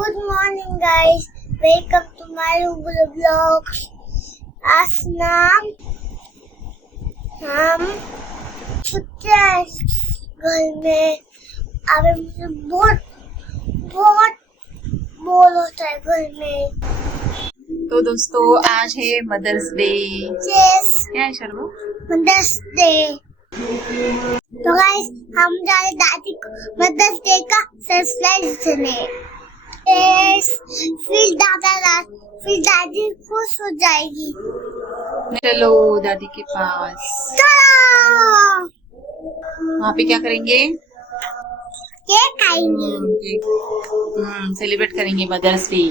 Good morning guys, welcome to my blog. आज ना हम छुट्टी है घर में। अभी मुझे बहुत बहुत बोर होता है घर में। तो दोस्तों आज है मदर्स डे। यस, क्या है शर्मा? Mother's Day. तो गाइस हम जा रहे दादी को मदर्स डे का सरप्राइज देने। फिर दादी खुश हो जाएगी। चलो दादी के पास। चलो वहाँ पे क्या करेंगे? केक खाएंगे। सेलिब्रेट करेंगे mother's day.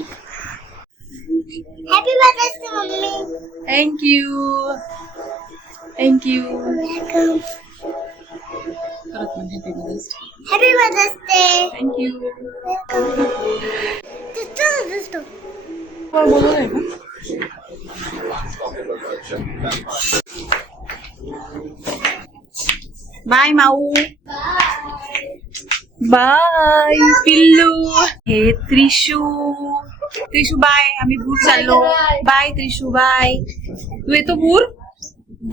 Happy mother's day मम्मी। Thank you thank you. Welcome. Happy mother's day. Happy mother's day. Thank you. Welcome. दोस्तों बोलो ना। बाय माऊ। बाय पिल्लू। हे त्रिशू। त्रिशू बाय, आम्ही भूर चाललो। Bye Trishu bye. तू येतो भूर?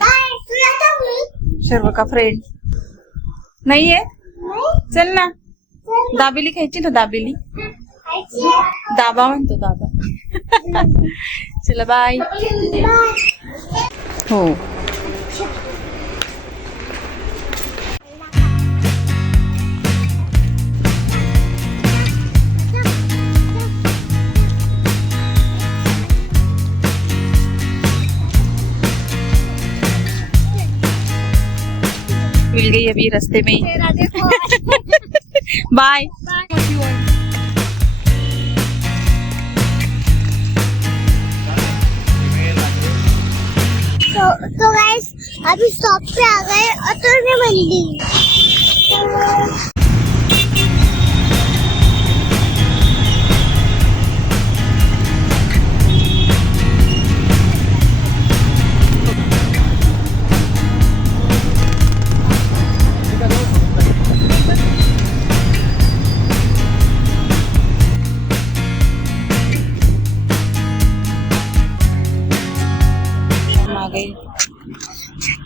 बाय। तुला तर शर्व का फ्रेंड नाहीये? चल ना, दाबेली खायची ना? दाबेली दाबा म्हणतो दाबा। चला बाय। हो मिल गई अभी रास्ते में। बाय। तो गाइस अभी शॉप पे आ गए अतुल में मंडी।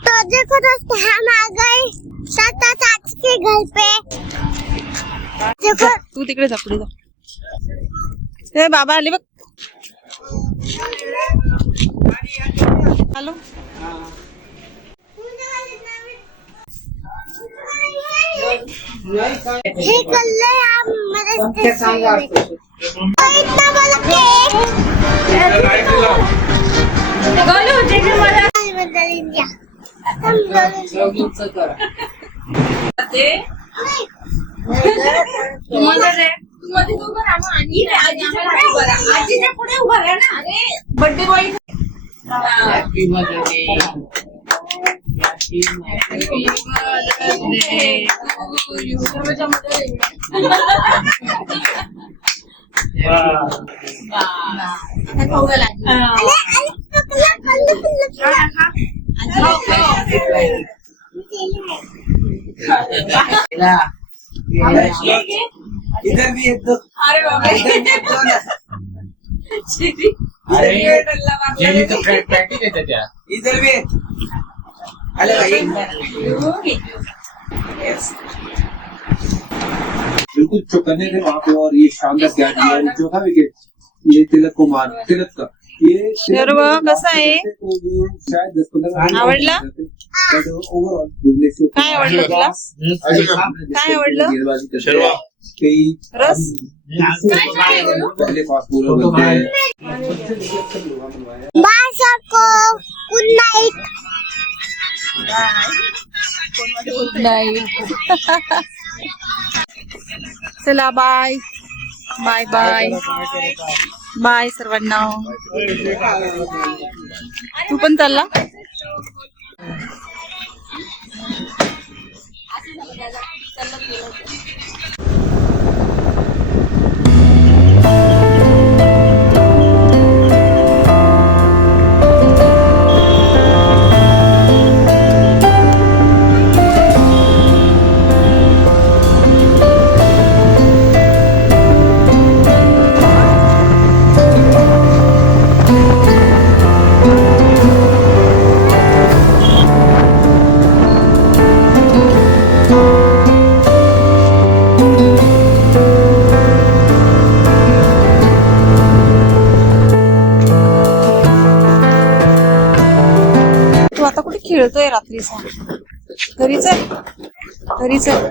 तो देखो दोस्तों हम आ गए चाचा चाची के घर पे। देखो तू तिकडे जा, पुढे जा। ए बाबा आले बघ। हॅलो हे कल्ले आप मदद इतना बड़ा केक बदल इंडिया। हम birthday boy. Happy Mother's Day. Happy इधर भी एक दो। अरे बाबा जेली तो प्रैक्टिस है चाचा। इधर भी अरे भाई बिल्कुल चौकन्ने थे वहाँ पे। और ये शानदार क्या दिया चौथा विकेट ये तिलक कुमार तिलक का। ये सर्व कसा आहे? शायद 10-15 आवडला? ओव्हरऑल काय आवडलं तुला? काय आवडलं? रस? पहले फास्ट बॉलर बनते हैं। बाय सबको, गुड नाइट। नाही। चला बाय बाय बाय बाय सर्वांना। तू पण चालला? खेळतोय रात्रीचा. घरीच आहे.